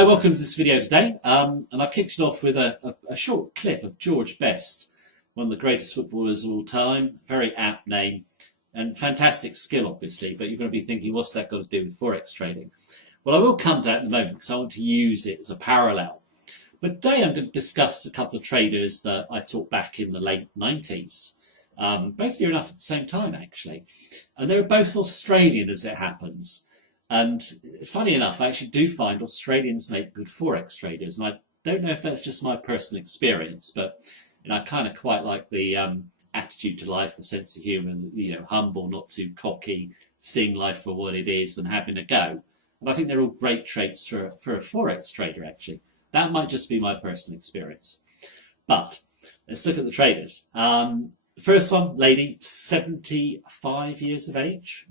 Hi, welcome to this video today. And I've kicked it off with a short clip of George Best, one of the greatest footballers of all time. Very apt name and fantastic skill, obviously, but you're going to be thinking, what's that got to do with Forex trading? Well, I will come to that in a moment because I want to use it as a parallel. But today I'm going to discuss a couple of traders that I taught back in the late 90s. Both near enough at the same time, actually. And they were both Australian, as it happens. And funny enough, I actually do find Australians make good Forex traders. And I don't know if that's just my personal experience, but I kind of quite like the attitude to life, the sense of humour, humble, not too cocky, seeing life for what it is and having a go. And I think they're all great traits for a Forex trader, actually. That might just be my personal experience. But let's look at the traders. First one, lady, 75 years of age.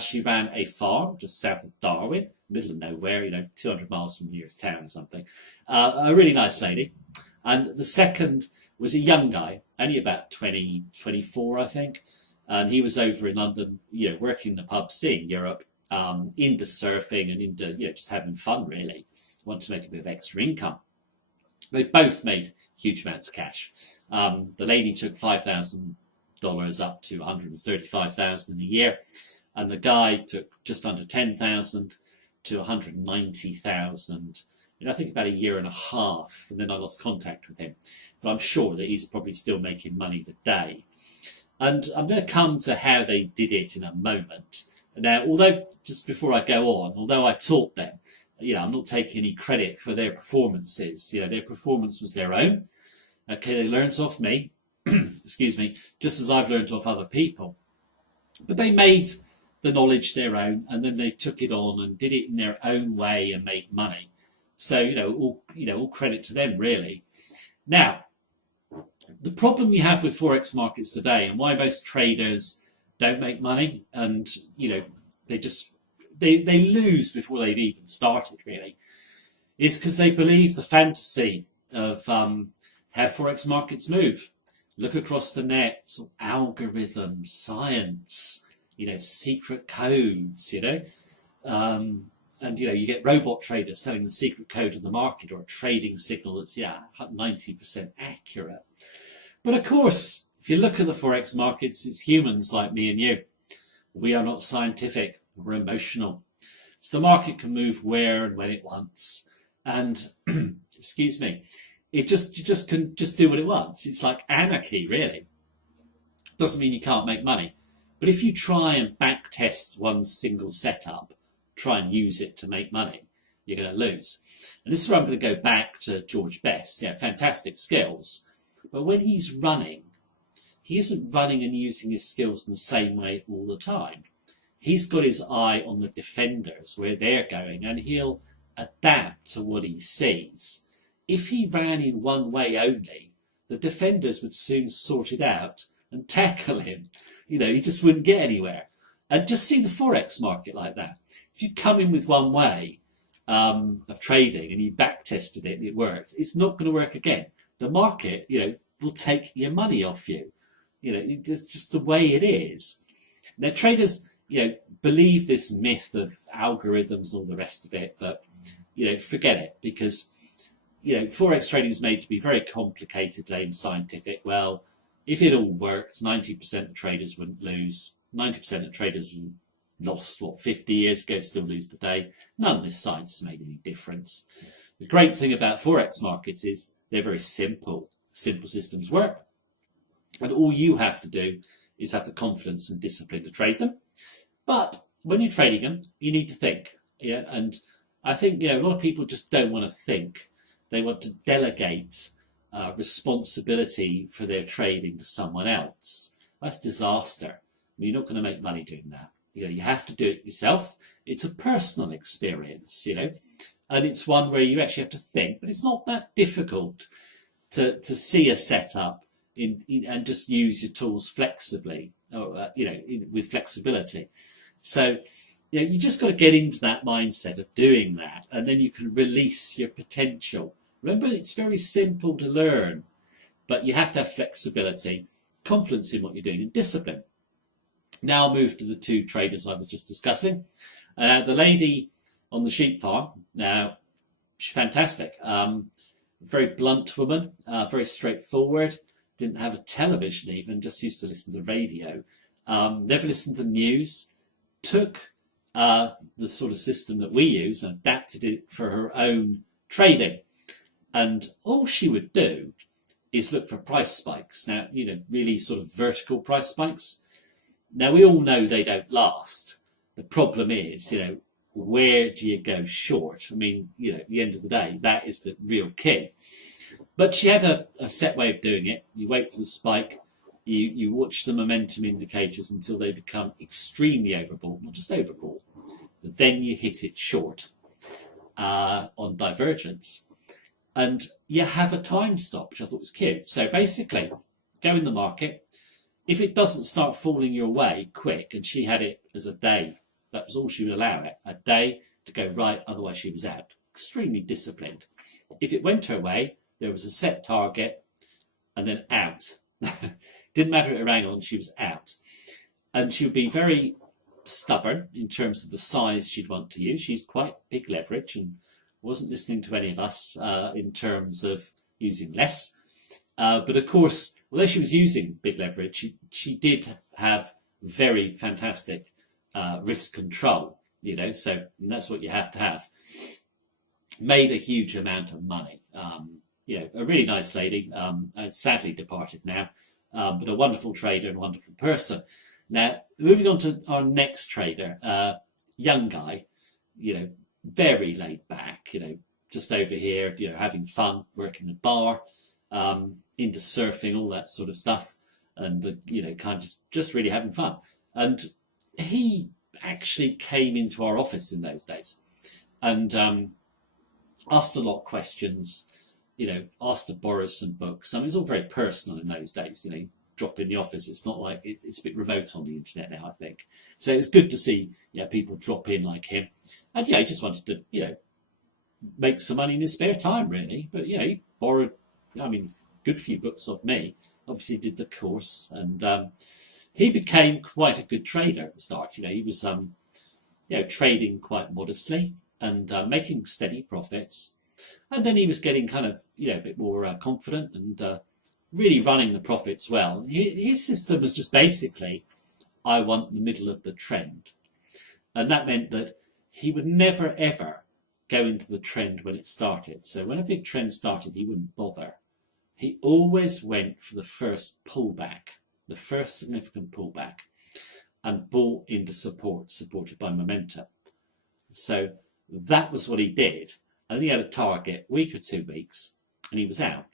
She ran a farm just south of Darwin, middle of nowhere, 200 miles from the nearest town or something. A really nice lady. And the second was a young guy, only about 20, 24, I think. And he was over in London, working in the pub, seeing Europe, into surfing and into, just having fun, really. Wanted to make a bit of extra income. They both made huge amounts of cash. The lady took $5,000 up to $135,000 in a year. And the guy took just under 10,000 to 190,000 in I think about a year and a half, and then I lost contact with him. But I'm sure that he's probably still making money today. And I'm going to come to how they did it in a moment. Now, although just before I go on, although I taught them, I'm not taking any credit for their performances. Their performance was their own. Okay, they learnt off me, excuse me, just as I've learnt off other people. But they made the knowledge their own, and then they took it on and did it in their own way and made money. So, all credit to them, really. Now, the problem you have with Forex markets today and why most traders don't make money and, they lose before they've even started, really, is because they believe the fantasy of how Forex markets move. Look across the net, sort of algorithms, science, secret codes, and, you get robot traders selling the secret code of the market or a trading signal that's, 90% accurate. But of course, if you look at the Forex markets, it's humans like me and you. We are not scientific, we're emotional. So the market can move where and when it wants. And, excuse me, it just can do what it wants. It's like anarchy, really. Doesn't mean you can't make money. But if you try and back test one single setup, try and use it to make money, you're going to lose. And this is where I'm going to go back to George Best. Yeah, fantastic skills. But when he's running, he isn't running and using his skills in the same way all the time. He's got his eye on the defenders, where they're going, and he'll adapt to what he sees. If he ran in one way only, the defenders would soon sort it out and tackle him. He just wouldn't get anywhere. And just see the Forex market like that. If you come in with one way of trading and you back tested it and it works, it's not going to work again. The market, will take your money off you. It's just the way it is. Now, traders, believe this myth of algorithms and all the rest of it, but, forget it because, Forex trading is made to be very complicated and scientific. Well, if it all worked, 90% of traders wouldn't lose. 90% of traders lost, 50 years ago, still lose today. None of this science has made any difference. The great thing about Forex markets is they're very simple. Simple systems work. And all you have to do is have the confidence and discipline to trade them. But when you're trading them, you need to think. Yeah, and I think a lot of people just don't want to think. They want to delegate responsibility for their trading to someone else. That's disaster. You're not going to make money doing that. You have to do it yourself. It's a personal experience, and it's one where you actually have to think. But it's not that difficult to see a setup and just use your tools flexibly, or with flexibility. So you just got to get into that mindset of doing that, and then you can release your potential. Remember, it's very simple to learn, but you have to have flexibility, confidence in what you're doing, and discipline. Now I'll move to the two traders I was just discussing. The lady on the sheep farm, now she's fantastic. Very blunt woman, very straightforward. Didn't have a television even, just used to listen to the radio. Never listened to the news. Took the sort of system that we use and adapted it for her own trading. And all she would do is look for price spikes. Now, really sort of vertical price spikes. Now, we all know they don't last. The problem is, where do you go short? I mean, at the end of the day, that is the real key. But she had a set way of doing it. You wait for the spike. You watch the momentum indicators until they become extremely overbought, not just overbought. But then you hit it short on divergence. And you have a time stop, which I thought was cute. So basically, go in the market. If it doesn't start falling your way quick, and she had it as a day, that was all she would allow it, a day to go right, otherwise she was out. Extremely disciplined. If it went her way, there was a set target, and then out. Didn't matter if it rang on, she was out. And she would be very stubborn in terms of the size she'd want to use. She's quite big leverage and wasn't listening to any of us in terms of using less. But of course, although she was using big leverage, she did have very fantastic risk control, so that's what you have to have. Made a huge amount of money. A really nice lady, sadly departed now, but a wonderful trader and wonderful person. Now, moving on to our next trader, young guy, very laid back, just over here, having fun, working the bar, into surfing, all that sort of stuff, and kind of just really having fun. And he actually came into our office in those days, and asked a lot of questions. Asked to borrow some books. I mean, it was all very personal in those days. Drop in the office. It's not like it's a bit remote on the internet now, I think. So it's good to see people drop in like him. And he just wanted to make some money in his spare time, really. But he borrowed, good few books off me. Obviously did the course, and he became quite a good trader at the start. He was trading quite modestly and making steady profits. And then he was getting kind of a bit more confident and really running the profits well. His system was just basically, I want the middle of the trend. And that meant that he would never, ever go into the trend when it started. So when a big trend started, he wouldn't bother. He always went for the first pullback, the first significant pullback, and bought into support, supported by momentum. So that was what he did. And he had a target, week or 2 weeks, and he was out.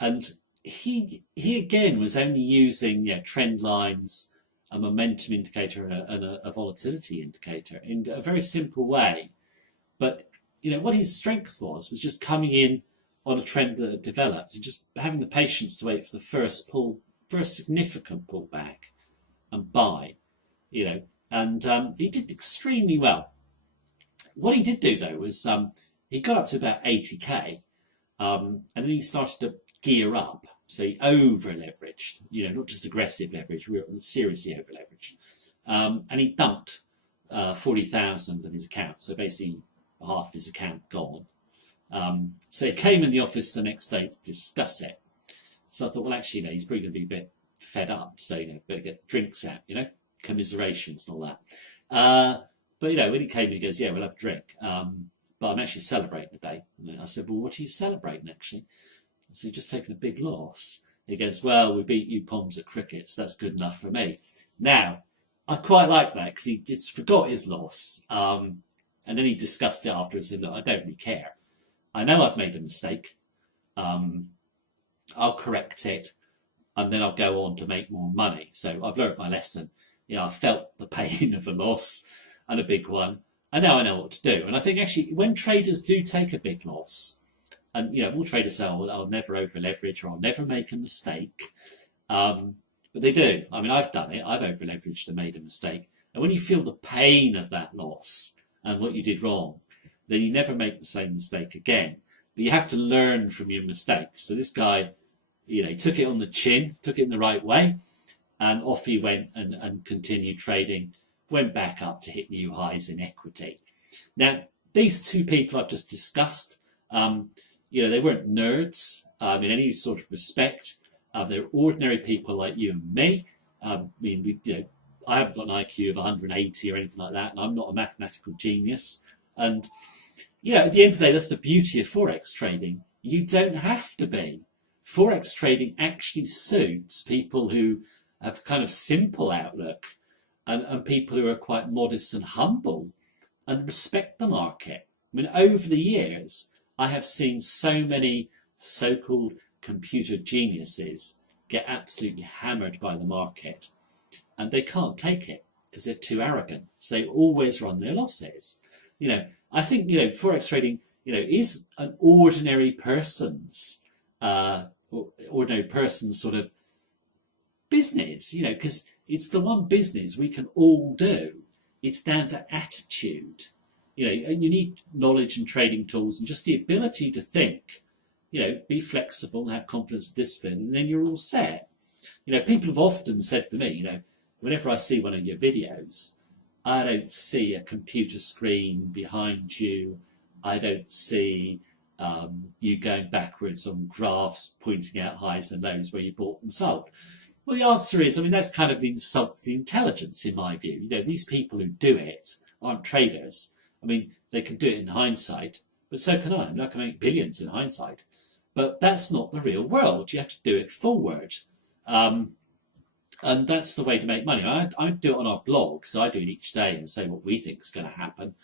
And he again was only using trend lines, a momentum indicator, and a volatility indicator in a very simple way. But what his strength was just coming in on a trend that had developed and just having the patience to wait for the first significant pullback and buy. And he did extremely well. What he did do though was he got up to about 80k, and then he started to gear up. So he over leveraged, not just aggressive leverage, seriously over leveraged. And he dumped 40,000 in his account. So basically half his account gone. So he came in the office the next day to discuss it. So I thought, well, actually, he's probably going to be a bit fed up. So, better get the drinks out, commiserations and all that. But, when he came, he goes, yeah, we'll have a drink. But I'm actually celebrating today. And I said, well, what are you celebrating, actually? I said, just taking a big loss. He goes, well, we beat you Poms at cricket, so that's good enough for me. Now, I quite like that because he just forgot his loss. And then he discussed it after and said, look, I don't really care. I know I've made a mistake. I'll correct it, and then I'll go on to make more money. So I've learnt my lesson. I felt the pain of a loss and a big one, and now I know what to do. And I think actually when traders do take a big loss, and all traders say, oh, I'll never over leverage or I'll never make a mistake, but they do. I mean, I've done it. I've over leveraged and made a mistake. And when you feel the pain of that loss and what you did wrong, then you never make the same mistake again. But you have to learn from your mistakes. So this guy, took it on the chin, took it in the right way, and off he went and continued trading, went back up to hit new highs in equity. Now, these two people I've just discussed, They weren't nerds in any sort of respect. They're ordinary people like you and me. I haven't got an IQ of 180 or anything like that, and I'm not a mathematical genius. And at the end of the day, that's the beauty of Forex trading. You don't have to be. Forex trading actually suits people who have kind of simple outlook and people who are quite modest and humble and respect the market. Over the years, I have seen so many so-called computer geniuses get absolutely hammered by the market, and they can't take it because they're too arrogant. So they always run their losses. I think Forex trading is an ordinary person's sort of business. Because it's the one business we can all do. It's down to attitude. And you need knowledge and trading tools and just the ability to think. Be flexible, have confidence, discipline, and then you're all set. People have often said to me, whenever I see one of your videos, I don't see a computer screen behind you. I don't see you going backwards on graphs pointing out highs and lows where you bought and sold. Well, the answer is, that's kind of the insult to the intelligence in my view. These people who do it aren't traders. They can do it in hindsight, but so can I. I can make billions in hindsight. But that's not the real world. You have to do it forward. And that's the way to make money. I do it on our blog, so I do it each day and say what we think is going to happen.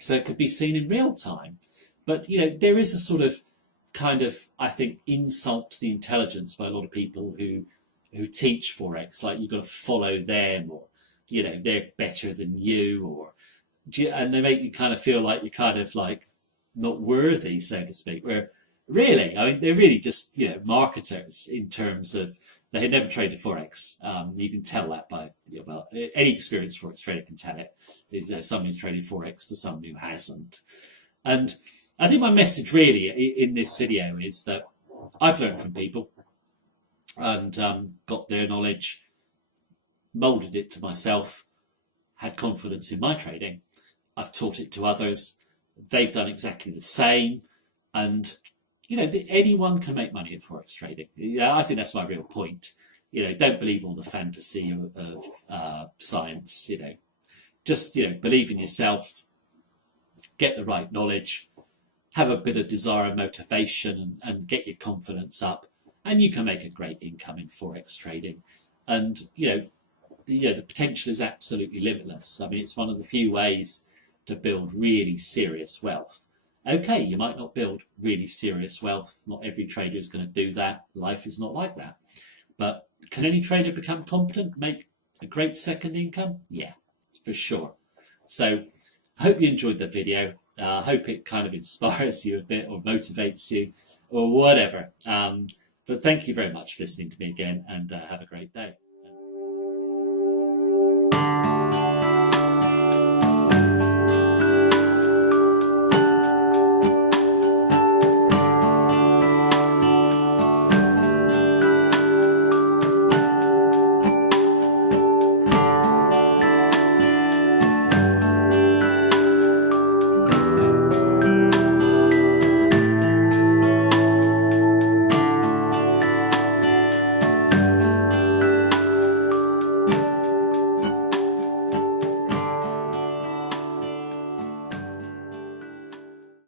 So it could be seen in real time. But, there is a sort of kind of, I think, insult to the intelligence by a lot of people who teach Forex. Like, you've got to follow them, or, they're better than you, and they make you kind of feel like you're kind of like not worthy, so to speak. Where really, they're really just, marketers in terms of they had never traded Forex. You can tell that by, any experienced Forex trader can tell it. There's someone who's traded Forex to someone who hasn't. And I think my message really in this video is that I've learned from people and got their knowledge, moulded it to myself, had confidence in my trading. I've taught it to others. They've done exactly the same. And anyone can make money in Forex trading. I think that's my real point. Don't believe all the fantasy of science. Just believe in yourself, get the right knowledge, have a bit of desire and motivation, and get your confidence up, and you can make a great income in Forex trading. And the potential is absolutely limitless. It's one of the few ways to build really serious wealth. Okay, you might not build really serious wealth. Not every trader is going to do that. Life is not like that. But can any trader become competent, make a great second income? Yeah, for sure. So I hope you enjoyed the video. I hope it kind of inspires you a bit or motivates you or whatever. But thank you very much for listening to me again, and have a great day.